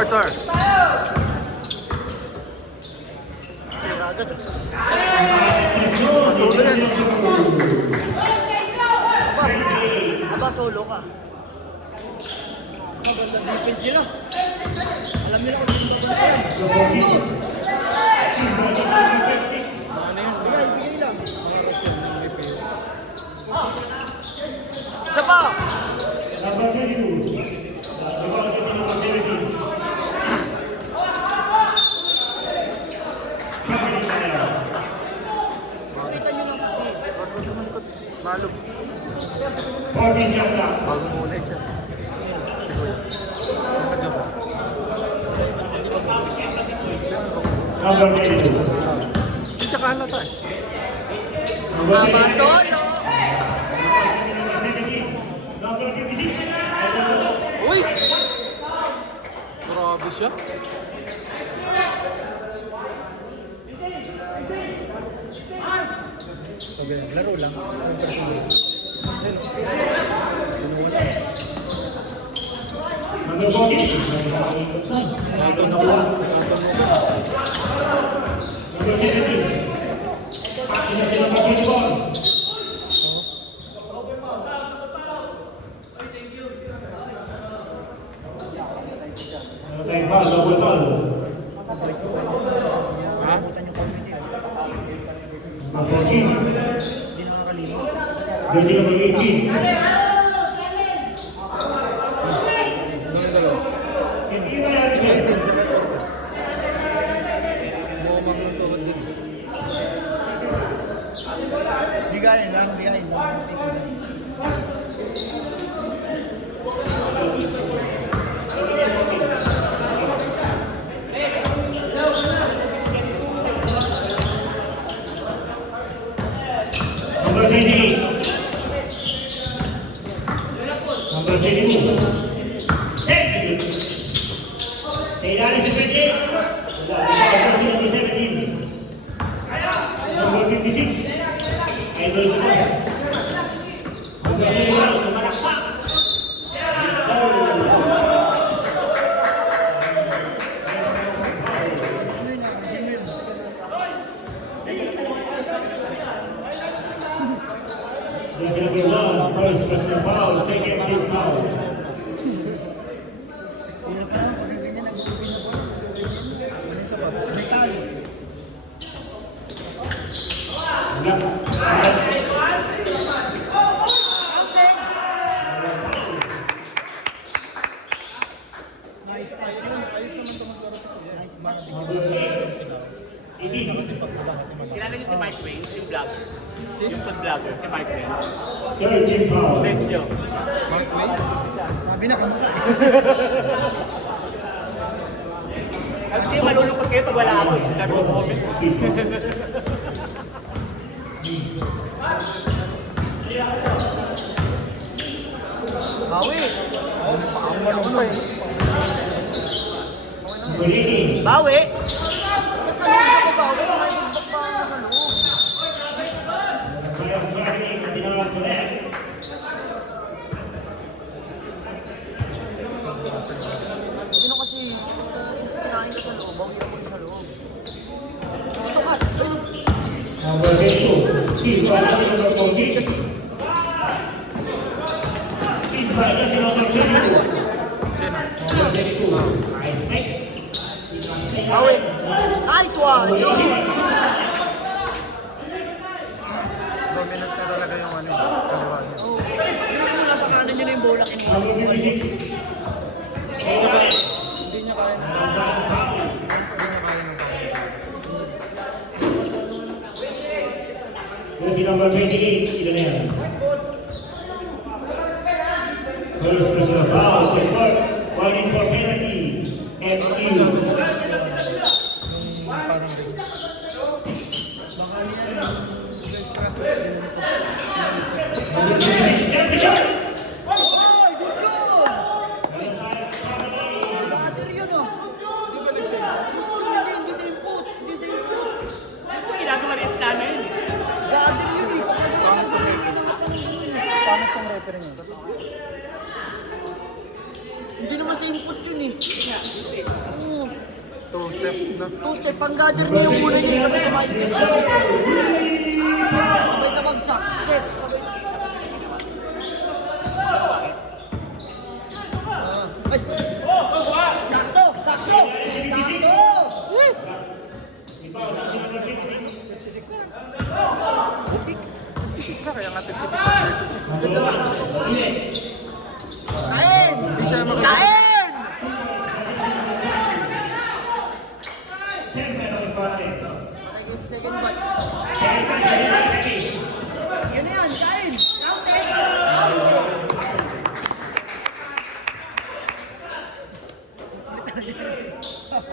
quarter. Solo yan. Aba, solo ka. Magandang defense nila. Alam nila kung sino ba yan. Ano yun? Bigay lang. Isa pa! Pakita nyo lang kasi. Malog. Bago muna siya. Siguro. Nagaba. Tsaka ano tayo? Aba, solo. Uy! Grabe siya. Sabi lang, laro lang. Ha? Hindi nakakalimutan. Ganun dalawa. Hindi din siya. Bumamang ng tuhod din. Bigayin lang, bigayin lang. Number 22. Thank you. Number 56. Idol Number 1, first personal foul, second team foul. Hindi pa lang, pag ganyan, nag-upin na po. May talo. Nice pass yun. Ayos naman ito maglaro. Nice pass. Kilala niyo si Mike Wayne, yung vlogger? Yung food vlogger, si Mike Wayne. Third team foul. Search niyo. Mark Wade? Sabi na, kamukha. Kasi malulungkot kayo pag wala ako eh. Dami ko comment. Bawi! Ang manong pa eh. Bawi? Ba't sa loob ako bawi? May bugbog pa ako sa loob. Sino kasi kinain ka sa loob, bawi ako sa loob. Ito ka! Number 22. Team foul, number 14. Team foul, number 22. Number 22. Bawi! Nice one! Yun! Dominant ka talaga yung ano eh. Kaliwa niya. Oh, yun mula sa kanan niya na yung bola kinuha. Number 56. Hindi niya kaya ng Jersey number 28, ito na yan. First personal foul, second, one in for penalty. MU. parang ring. Baka niya, Number 26, every shot. Oy! Good yun! Gather yun oh! Di ba nag-save? Good yun, hindi sa input! Hindi sa input! Ano po ginagawa ni Estano yun? Gather yun eh! Baka naman sa Paano pang referee niya? Hindi naman sa input yun eh! Two step na. Two-step, pang-gather niya yung una niya sabay sa mga step. Sabay sa bagsak, step. Ay! Sakto! Sakto! Sakto! Kaya nga 56 Kain! Hindi siya Kain! Second batch. Yan na yan, kain! Count eh! Kat,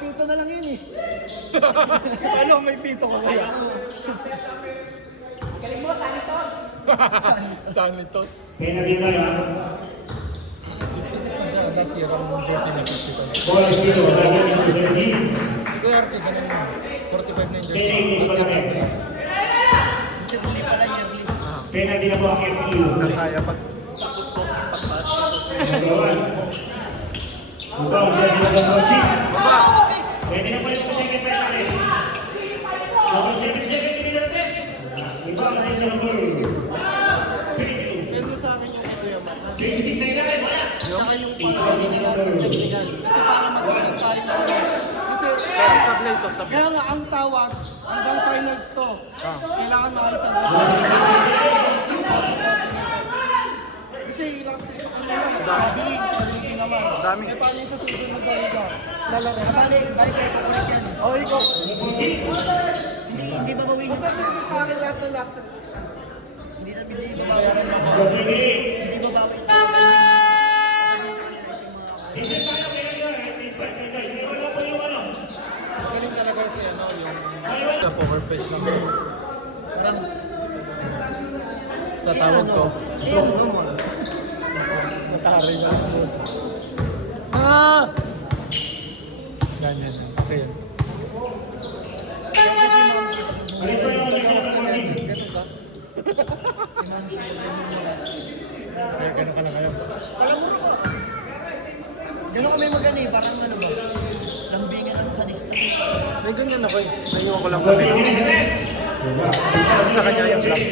pito na lang yun eh. Ano, may pito ka kaya? Sanitos. Penalty na yan. 56 na siya, nasira ng jersey niya 52. Ball is dito. Lagyan niyo sa serve. Si Kuya Archie, ganun yun. 45 na yung jersey. Penalty pa lang eh. Hindi pala yearly. Penalty na po ang FPU. Nakaya pag Number 1. Ikaw, jersey number 6. baba. Pwede na po yung second penalty. Number 7, penalty. Ikaw, jersey number 22. Send mo sa akin yung ito yung mat. 26 na yan. Saka yung pang-technical. Kasi para magkakaroon tayo na Sablay to, sablay. kaya nga ang tawag hanggang finals to. Kailangan maalis ang kasi ilang sa kanila. Hindi naman. Dami. Eh paano yung sa susunod na liga? Lalaro. Balik, balik kayo pakulit yan. Oh, ikaw. Hindi babawin. Basta sabi sa akin lahat ng laptop. Hindi babawin. Hindi babawin. Galing talaga si ano, yung sa power face lang. Parang, Tatawag ko. Natahari ba? Ah! Ganyan. Okay yun. Ganun ka? Kaya ganun ka lang ngayon. alam mo ba? Gano'n kami magani, parang ano ba? Lambingan lang sa distance. May ganyan ako eh. Naiwan ko lang sa video. Sa kanya yung vlog.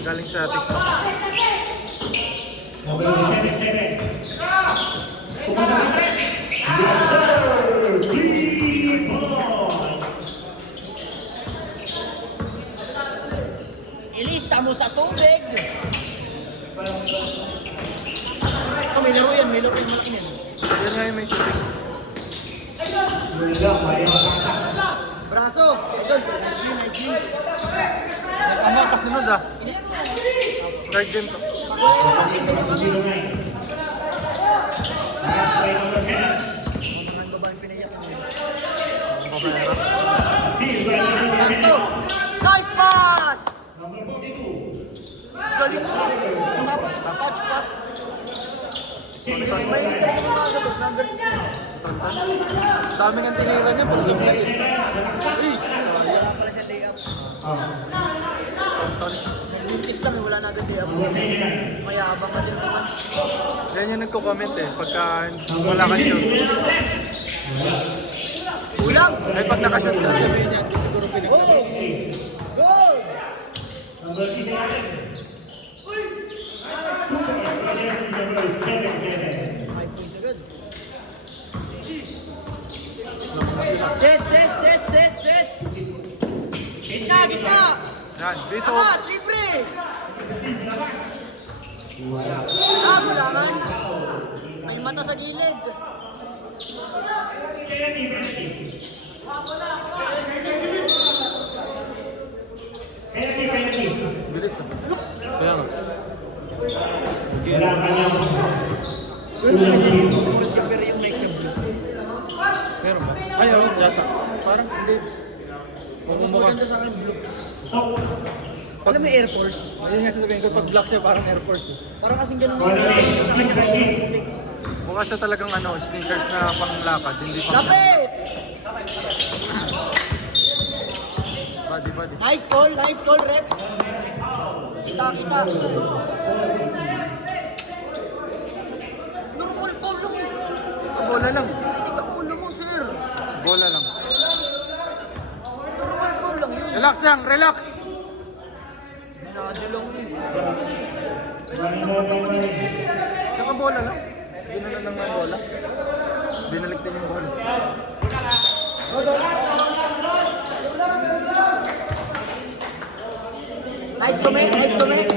Galing sa TikTok. Number 77. Ilista mo sa tubig! Oh, may laro yan, may laro yung matingin. Yan nga yung may shooting. Braso! Idol! Nice view! Ano, kasunod ah. Third game to. Ang babae pinayak mo. Papayara. Sakto! Nice pass! Galing mo! Touch pass! May hindi tayo mga sabot, number 6. Dami ng tinira niya, pag sablay eh. Uy! Wala pala siya layup. Buntis lang, wala na agad layup. Mayabang ka din naman. Yan yung nagko-comment eh, pagka wala ka shoot. Kulang! Ay pag nakashoot ka, sabihin niya, hindi siguro pinag- Goal! Number 7. 5 points agad. Set! Gitna! Yan, dito. Lahat, libre! Gulangan. May mata sa gilid. Bilis ah. Kaya nga. Wala kanyang Puros ka pero yung Nike na blue. Meron ba? Ay, oo, yata. Parang hindi. Huwag mo Mas mukha. maganda sa akin blue. Alam mo Air Force? Ayun nga sasabihin ko, pag black siya, parang Air Force eh. Parang kasing ganun sa kanya kahit sa putik. Mukha siya talagang ano, sneakers na panglakad, hindi pang... Lapit! Body. Nice call, rep. Kita. Normal foul lang. Bola lang. Kulang yun. Relax lang, relax. Nadulong yun. Saka bola lang. Ginala lang ng bola. Binalik din yung bola. Nice comment, nice comment.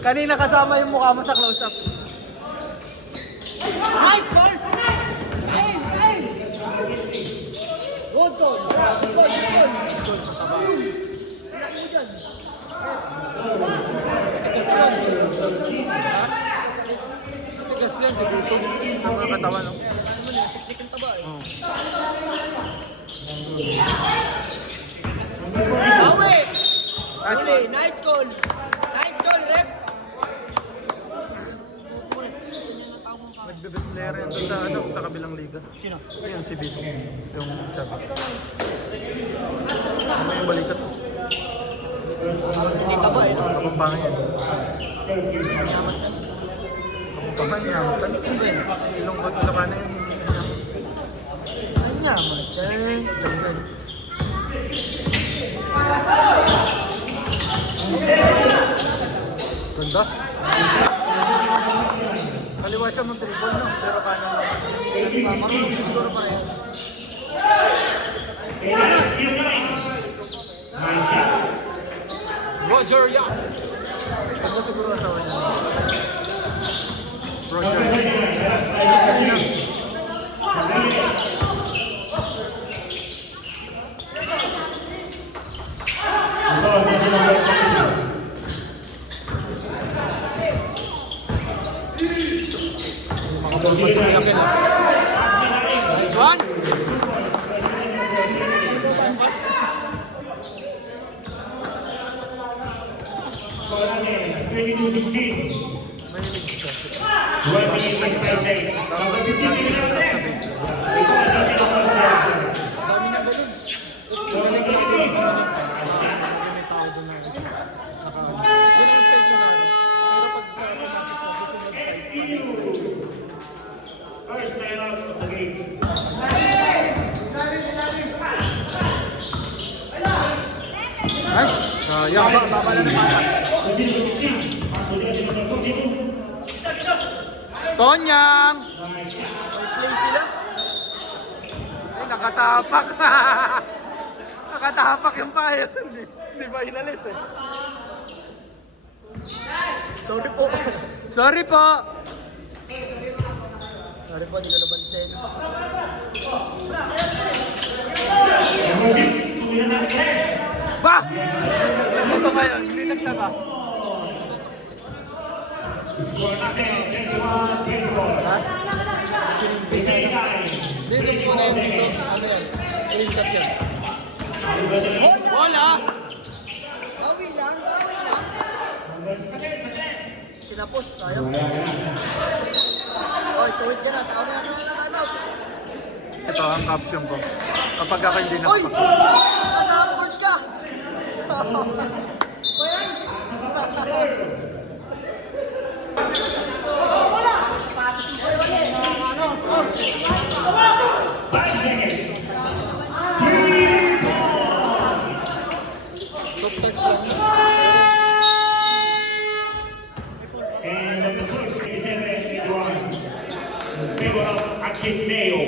Kanina kasama yung mukha mo sa close-up. Nice goal! Aim, aim! Good goal! Good goal, good goal! Tigas yan, siguro. Ang mga katawan, no? Siksik ang taba eh. Oo. Bawi! Nice Uli, nice goal! Nice goal, rep! Nagbe-best player yan doon sa, ano, sa kabilang liga. Sino? Ayan, si Vito. Yung Chabi. Ano yung balikat? Hindi taba eh. Kapampangan yan. Yaman ka. Kapampangan, yaman. Ilong ba't wala ka na yun? Ay, yaman ka. Yaman. Ganda. Kaliwa siya ng dribble, no? Pero kanan lang. Marunong siya siguro pa rin. Roger Young! Ano siguro asawa niya? Roger Young. Laki na. Nice one! Mahilig siya. Dami niya ganun. May tao doon na. Yun ang stage na ano. Pero pag susunod side, nice! Sayang. Baba na naman. Tonyang! May play sila. Ay, nakatapak. Nakatapak yung payo. Hindi ba inalis eh? Sorry po. Sorry po! Sorry po, hindi ko nabansin. Ba! Ito kayo, hindi nagsaba. Ha? Dito po na yun dito. Ano yan? Ulintas yan. Wala! Bawi lang, bawi lang. Tinapos, sayang. Oy, tuwid ka na. Tao na ano na timeout. Ito ang caption ko. Kapag ako hindi Oy! nakapag... Nasa-upload ka! Top touch lang. And the first is favor of Achimeo.